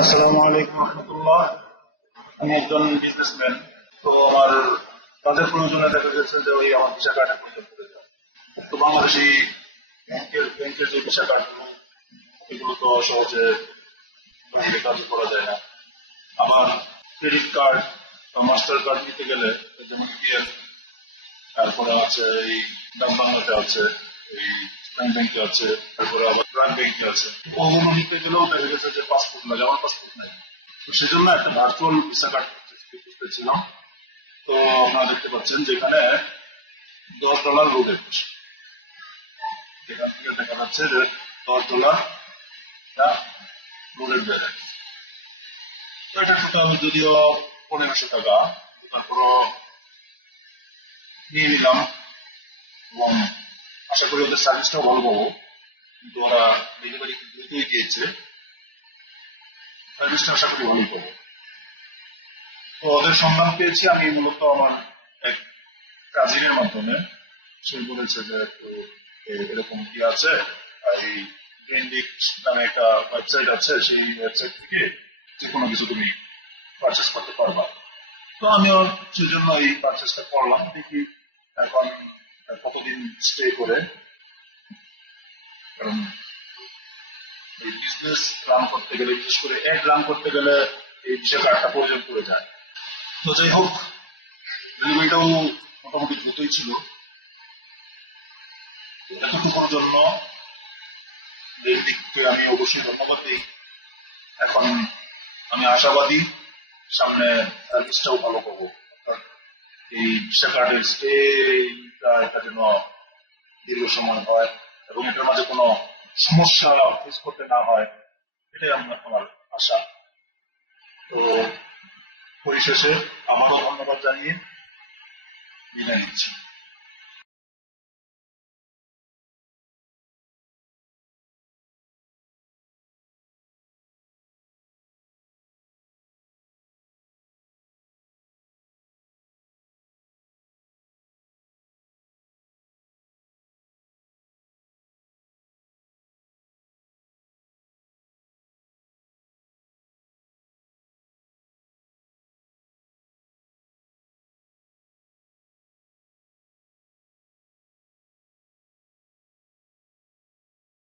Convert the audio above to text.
আসসালামু আলাইকুম রহমতুল্লাহ। আমি একজন বিজনেসম্যান। তো আমার কাজের প্রয়োজনে দেখা গেছে যে ওই আমার ভিসা কার্ডের প্রয়োজন পড়ে যায়। তো বাংলাদেশি ব্যাংকের যে ভিসা কার্ডগুলো এগুলো তো সহজে বাইরে কাজ করা যায় না। আবার ক্রেডিট কার্ড বা মাস্টার কার্ড নিতে গেলে যেমন ইন্ডিয়ান, তারপরে আছে এই ডাক বাংলাতে আছে, এই ইসলামী ব্যাংকে আছে, তারপরে আবার প্রাইম ব্যাংকে আছে। ওগুলো নিতে গেলেও দেখা গেছে যে পাসপোর্ট লাগে, আমার পাসপোর্ট নাই। তো সেজন্য একটা ভার্চুয়াল ভিসা কার্ড খুঁজতেছিলাম। তো আপনারা দেখতে পাচ্ছেন যেখানে $10 রোডে, এখান থেকে দেখা যাচ্ছে যে $10 রোডের বেড়ে। তো এটা টোটাল যদিও 1500 টাকা, তারপরও নিয়ে নিলাম এবং আশা করি ওদের সার্ভিসটাও ভালো পাবো। কিন্তু ওরা ডেলিভারি দ্রুতই দিয়েছে, সার্ভিসটা আশা করি ভালোই পাবো। তো ওদের সন্ধান পেয়েছি আমি মূলত আমার এক কাজিনের মাধ্যমে। সে বলেছে যে একটু এরকম কি আছে, এই ব্রেন্ডিক নামে একটা ওয়েবসাইট আছে, সেই ওয়েবসাইট থেকে যে কোনো কিছু তুমি পারচেস করতে পারবা। তো আমিও সেই জন্য এই পারচেসটা করলাম। দেখি এখন কতদিন স্টে করে, কারণ এই বিজনেস রান করতে গেলে, বিশেষ করে এক রান করতে গেলে এই বিষয় কার্ডটা প্রয়োজন পড়ে যায়। তো যাই হোক, ডেলিভারিটাও মোটামুটি দ্রুতই ছিল। এতটুকুর জন্য এই দিককে আমি অবশ্যই ধন্যবাদ দিই। এখন আমি আশাবাদী সামনে সার্ভিসটাও ভালো পাবো। অর্থাৎ এই ভিসা কার্ডের স্টেটা এটা যেন দীর্ঘ সময় হয় এবং এটার মাঝে কোনো সমস্যা ফেস করতে না হয়, এটাই আমার আশা। তো পরিশেষে আমারও ধন্যবাদ জানিয়ে বিদায় নিচ্ছি।